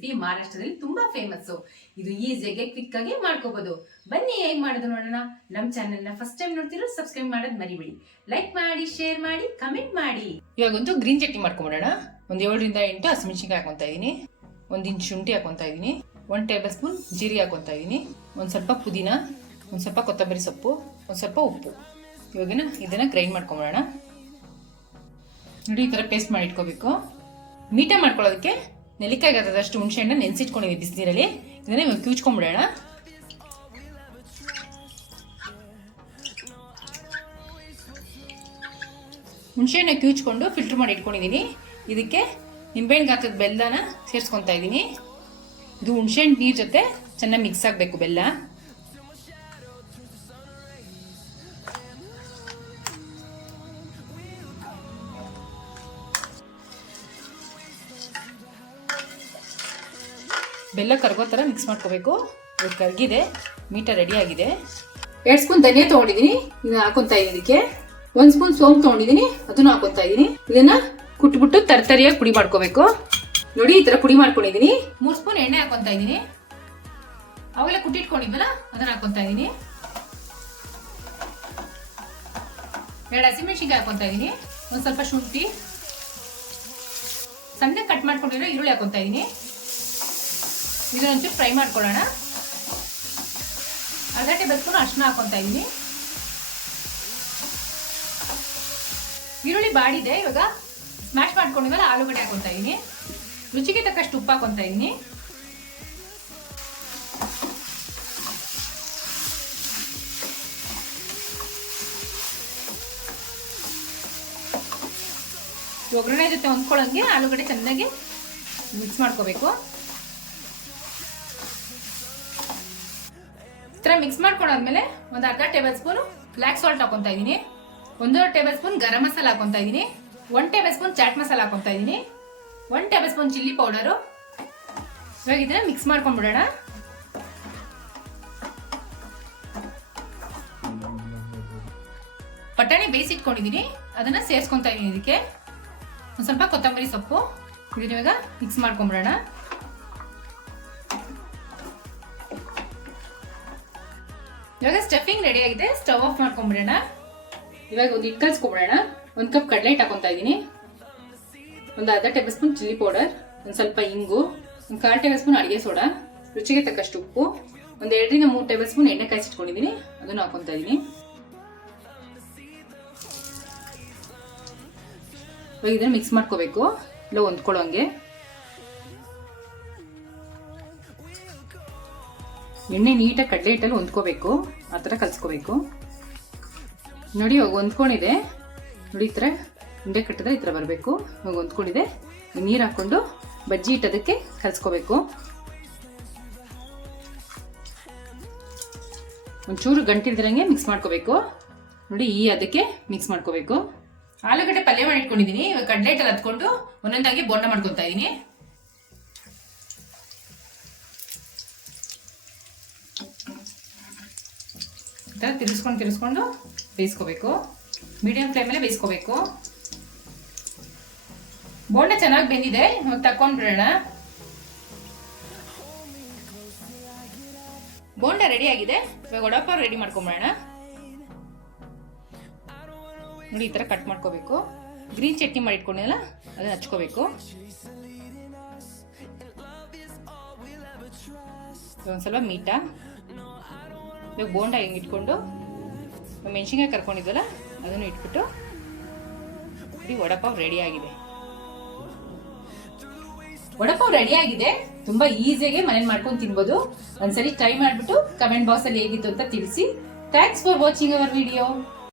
Recipe ಮಹಾರಾಷ್ಟ್ರದಲ್ಲಿ ತುಂಬಾ famous. ಇದು ಈಸಿಯಾಗಿ ಕ್ವಿಕ್ ಆಗಿ ಮಾಡ್ಕೋಬಹುದು. ಬನ್ನಿ ಹೇಗ್ ಮಾಡೋದು ನೋಡೋಣ. ನಮ್ಮ ಚಾನೆಲ್ ನ ಫಸ್ಟ್ ಟೈಮ್ ನೋಡ್ತಿರೋ ಸಬ್ಸ್ಕ್ರೈಬ್ ಮಾಡೋದು ಮರಿಬೇಡಿ. ಲೈಕ್ ಮಾಡಿ, ಶೇರ್ ಮಾಡಿ, ಕಮೆಂಟ್ ಮಾಡಿ. ಇವಾಗಂತೂ ಗ್ರೀನ್ ಚಟ್ನಿ ಮಾಡ್ಕೊಂಬಿಡೋಣ. ಒಂದು 7 ರಿಂದ 8 ಹಸಿಮೆಣಸಿನಕಾಯಿ ಹಾಕೊಂತಾ ಇದೀನಿ. 1 ಇಂಚ್ ಶುಂಠಿ ಹಾಕೊಂತಾ ಇದೀನಿ. 1 ಟೇಬಲ್ ಸ್ಪೂನ್ ಜೀರಿಗೆ ಹಾಕೊಂತಾ ಇದೀನಿ. ಒಂದು ಸ್ವಲ್ಪ ಪುದೀನ, ಒಂದು ಸ್ವಲ್ಪ ಕೊತ್ತಂಬರಿ ಸೊಪ್ಪು, ಒಂದು ಸ್ವಲ್ಪ ಉಪ್ಪು. ಇವಾಗಿನ ಇದನ್ನ ಗ್ರೈಂಡ್ ಮಾಡ್ಕೊಂಬಿಡೋಣ. ನೋಡಿ, ಈ ತರ ಪೇಸ್ಟ್ ಮಾಡಿ ಇಟ್ಕೋಬೇಕು. ಮೀಟ ಮಾಡ್ಕೊಳ್ಳೋದಕ್ಕೆ ನೆಲ್ಲಿಕಾಯಿ ಗಾತ್ರದಷ್ಟು ಹುಣಸೆಹಣ್ಣ ನೆನೆಸಿಟ್ಕೊಂಡಿದ್ದೀವಿ ಬಿಸಿನೀರಲ್ಲಿ. ಇದನ್ನ ಇವಾಗ ಕ್ಯೂಚ್ಕೊಂಡ್ಬಿಡೋಣ. ಹುಣಸೆಹಣ್ಣ ಕ್ಯೂಚ್ಕೊಂಡು ಫಿಲ್ಟರ್ ಮಾಡಿ ಇಟ್ಕೊಂಡಿದ್ದೀನಿ. ಇದಕ್ಕೆ ನಿಂಬೆಹಣ್ಣು ಗಾತ್ರದ ಬೆಲ್ಲನ ಸೇರಿಸ್ಕೊತಾ ಇದ್ದೀನಿ. ಇದು ಹುಣಸೆಹಣ್ಣು ನೀರು ಜೊತೆ ಚೆನ್ನಾಗಿ ಮಿಕ್ಸ್ ಆಗಬೇಕು ಬೆಲ್ಲ. ಬೆಲ್ಲ ಕರಗೋ ಥರ ಮಿಕ್ಸ್ ಮಾಡ್ಕೋಬೇಕು. ಇದು ಕರಗಿದೆ, ಮೀಟ ರೆಡಿ ಆಗಿದೆ. 2 ಸ್ಪೂನ್ ಧನಿಯಾ ತೊಗೊಂಡಿದ್ದೀನಿ, ಇದನ್ನ ಹಾಕೊಂತಾ ಇದ್ದೀನಿ. ಇದಕ್ಕೆ 1 ಸ್ಪೂನ್ ಸೋಂಪು ತೊಗೊಂಡಿದ್ದೀನಿ, ಅದನ್ನು ಹಾಕೊಂತಾ ಇದ್ದೀನಿ. ಇದನ್ನ ಕುಟ್ಬಿಟ್ಟು ತರತರಿಯಾಗಿ ಪುಡಿ ಮಾಡ್ಕೋಬೇಕು. ನೋಡಿ, ಈ ತರ ಪುಡಿ ಮಾಡ್ಕೊಂಡಿದ್ದೀನಿ. 3 ಸ್ಪೂನ್ ಎಣ್ಣೆ ಹಾಕೊಂತಾ ಇದ್ದೀನಿ. ಅವೆಲ್ಲ ಕುಟ್ಟಿಟ್ಕೊಂಡಿದ್ವಲ್ಲ ಅದನ್ನ ಹಾಕೊಂತಾ ಇದ್ದೀನಿ. 2 ಹಸಿಮೆಣಸಿನಕಾಯಿ ಹಾಕೊಂತಾ ಇದ್ದೀನಿ. ಒಂದು ಸ್ವಲ್ಪ ಶುಂಠಿ, ಸಣ್ಣ ಕಟ್ ಮಾಡ್ಕೊಂಡಿರೋ ಈರುಳ್ಳಿ ಹಾಕೊಂತಾ ಇದ್ದೀನಿ. ಇದನ್ನೊಂಚೂರು ಫ್ರೈ ಮಾಡ್ಕೊಳ್ಳೋಣ. ಅರ್ಧ ಟೇಬಲ್ ಸ್ಪೂನ್ ಅರಿಶಿನ ಹಾಕೊಂತಾ ಇದ್ದೀನಿ. ಈರುಳ್ಳಿ ಬಾಡಿದೆ. ಇವಾಗ ಸ್ಮ್ಯಾಶ್ ಮಾಡ್ಕೊಂಡಿದ್ಮೇಲೆ ಆಲೂಗಡ್ಡೆ ಹಾಕೊಂತಾ ಇದ್ದೀನಿ. ರುಚಿಗೆ ತಕ್ಕಷ್ಟು ಉಪ್ಪು ಹಾಕೊಂತಾ ಇದ್ದೀನಿ. ಒಗ್ಗರಣೆ ಜೊತೆ ಹೊಂದ್ಕೊಳ್ಳೋಂಗೆ ಆಲೂಗಡ್ಡೆ ಚೆನ್ನಾಗಿ ಮಿಕ್ಸ್ ಮಾಡ್ಕೋಬೇಕು. ಈ ಥರ ಮಿಕ್ಸ್ ಮಾಡ್ಕೊಂಡಾದ್ಮೇಲೆ ಒಂದು ಅರ್ಧ ಟೇಬಲ್ ಸ್ಪೂನ್ ಬ್ಲ್ಯಾಕ್ ಸಾಲ್ಟ್ ಹಾಕೊಂತಾ ಇದ್ದೀನಿ. 1 ಟೇಬಲ್ ಸ್ಪೂನ್ ಗರಂ ಮಸಾಲ ಹಾಕೊಂತಾ ಇದ್ದೀನಿ. 1 ಟೇಬಲ್ ಸ್ಪೂನ್ ಚಾಟ್ ಮಸಾಲ ಹಾಕೊಂತಾ ಇದ್ದೀನಿ. 1 ಟೇಬಲ್ ಸ್ಪೂನ್ ಚಿಲ್ಲಿ ಪೌಡರು. ಇವಾಗ ಇದನ್ನ ಮಿಕ್ಸ್ ಮಾಡ್ಕೊಂಡ್ಬಿಡೋಣ. ಬಟಾಣಿ ಬೇಯಿಸಿಟ್ಕೊಂಡಿದ್ದೀನಿ, ಅದನ್ನ ಸೇರಿಸ್ಕೊಂತಾ ಇದ್ದೀನಿ. ಇದಕ್ಕೆ ಒಂದು ಸ್ವಲ್ಪ ಕೊತ್ತಂಬರಿ ಸೊಪ್ಪು. ಇದನ್ನ ಇವಾಗ ಮಿಕ್ಸ್ ಮಾಡ್ಕೊಂಡ್ಬಿಡೋಣ. ಇವಾಗ ಸ್ಟಫಿಂಗ್ ರೆಡಿ ಆಗಿದೆ. ಸ್ಟವ್ ಆಫ್ ಮಾಡ್ಕೊಂಡ್ಬಿಡೋಣ. ಇವಾಗ ಒಂದು ಹಿಟ್ಟು ಕಲ್ಸ್ಕೊಂಡ್ಬಿಡೋಣ. 1 ಕಪ್ ಕಡಲೆ ಹಿಟ್ಟು ಹಾಕೊಂತಾ ಇದ್ದೀನಿ. ಒಂದು ಅರ್ಧ ಟೇಬಲ್ ಸ್ಪೂನ್ ಚಿಲ್ಲಿ ಪೌಡರ್, ಒಂದು ಸ್ವಲ್ಪ ಇಂಗು, ಒಂದು 1/4 ಟೇಬಲ್ ಸ್ಪೂನ್ ಅಡಿಗೆ ಸೋಡಾ, ರುಚಿಗೆ ತಕ್ಕಷ್ಟು ಉಪ್ಪು, ಒಂದು 2 ರಿಂದ 3 ಟೇಬಲ್ ಸ್ಪೂನ್ ಎಣ್ಣೆ ಕಾಯಿಸಿಟ್ಕೊಂಡಿದ್ದೀನಿ, ಅದನ್ನು ಹಾಕೊಂತಾ ಇದ್ದೀನಿ. ಇವಾಗ ಇದನ್ನ ಮಿಕ್ಸ್ ಮಾಡ್ಕೋಬೇಕು, ಇಲ್ಲ ಹೊಂದ್ಕೊಳ್ಳೋಂಗೆ. ಎಣ್ಣೆ ನೀಟಾಗಿ ಕಡಲೆ ಹಿಟ್ಟಲ್ಲಿ ಹೊಂದ್ಕೋಬೇಕು, ಆ ಥರ ಕಲಿಸ್ಕೋಬೇಕು. ನೋಡಿ, ಇವಾಗ ಹೊಂದ್ಕೊಂಡಿದೆ. ನೋಡಿ, ಈ ಥರ ಉಂಡೆ ಕಟ್ಟಿದ್ರೆ ಈ ಥರ ಬರಬೇಕು. ಇವಾಗ ಹೊಂದ್ಕೊಂಡಿದೆ. ನೀರು ಹಾಕ್ಕೊಂಡು ಬಜ್ಜಿ ಹಿಟ್ಟದಕ್ಕೆ ಕಲಿಸ್ಕೋಬೇಕು. ಒಂಚೂರು ಗಂಟಿಲ್ದಿರಂಗೆ ಮಿಕ್ಸ್ ಮಾಡ್ಕೋಬೇಕು. ನೋಡಿ, ಈ ಅದಕ್ಕೆ ಮಿಕ್ಸ್ ಮಾಡ್ಕೋಬೇಕು. ಆಲೂಗಡ್ಡೆ ಪಲ್ಯ ಮಾಡಿ ಇಟ್ಕೊಂಡಿದ್ದೀನಿ. ಇವಾಗ ಕಡಲೆ ಹಿಟ್ಟಲ್ಲಿ ಹತ್ಕೊಂಡು ಒಂದೊಂದಾಗಿ ಬೋಂಡ ಮಾಡ್ಕೊತಾ ಇದ್ದೀನಿ. ತಿರ್ಸ್ಕೊಂಡು ಬೇಯಿಸ್ಕೋಬೇಕು. ಮೀಡಿಯಂ ಫ್ಲೇಮಲ್ಲೇ ಬೇಯಿಸ್ಕೋಬೇಕು. ಬೋಂಡ ಚೆನ್ನಾಗಿ ಬೆಂದಿದೆ, ತಕೊಂಡ್ಬಿಡೋಣ. ಬೋಂಡ ರೆಡಿ ಆಗಿದೆ. ಇವಾಗ ವಡಾಪಾವ್ ರೆಡಿ ಮಾಡ್ಕೊಂಬಿಡೋಣ. ನೋಡಿ, ಈ ತರ ಕಟ್ ಮಾಡ್ಕೋಬೇಕು. ಗ್ರೀನ್ ಚಟ್ನಿ ಮಾಡಿ ಇಟ್ಕೊಂಡಿಲ್ಲ, ಅದನ್ನ ಹಚ್ಕೋಬೇಕು. ಒಂದು ಸ್ವಲ್ಪ ಮೀಟ. ಇವಾಗ ಬೋಂಡ ಹಿಂಗೆ ಇಟ್ಕೊಂಡು ಮೆಣಸಿನ್ಕಾಯಿ ಕರ್ಕೊಂಡಿದ್ವಲ್ಲ ಅದನ್ನು ಇಟ್ಬಿಟ್ಟು ವಡಾಪಾವ್ ರೆಡಿ ಆಗಿದೆ. ವಡಾಪಾವ್ ರೆಡಿ ಆಗಿದೆ. ತುಂಬಾ ಈಸಿಯಾಗಿ ಮನೇಲಿ ಮಾಡ್ಕೊಂಡು ತಿನ್ಬೋದು. ಒಂದ್ಸರಿ ಟ್ರೈ ಮಾಡ್ಬಿಟ್ಟು ಕಮೆಂಟ್ ಬಾಕ್ಸ್ ಅಲ್ಲಿ ಹೇಗಿತ್ತು ಅಂತ ತಿಳಿಸಿ. Thanks for watching our video.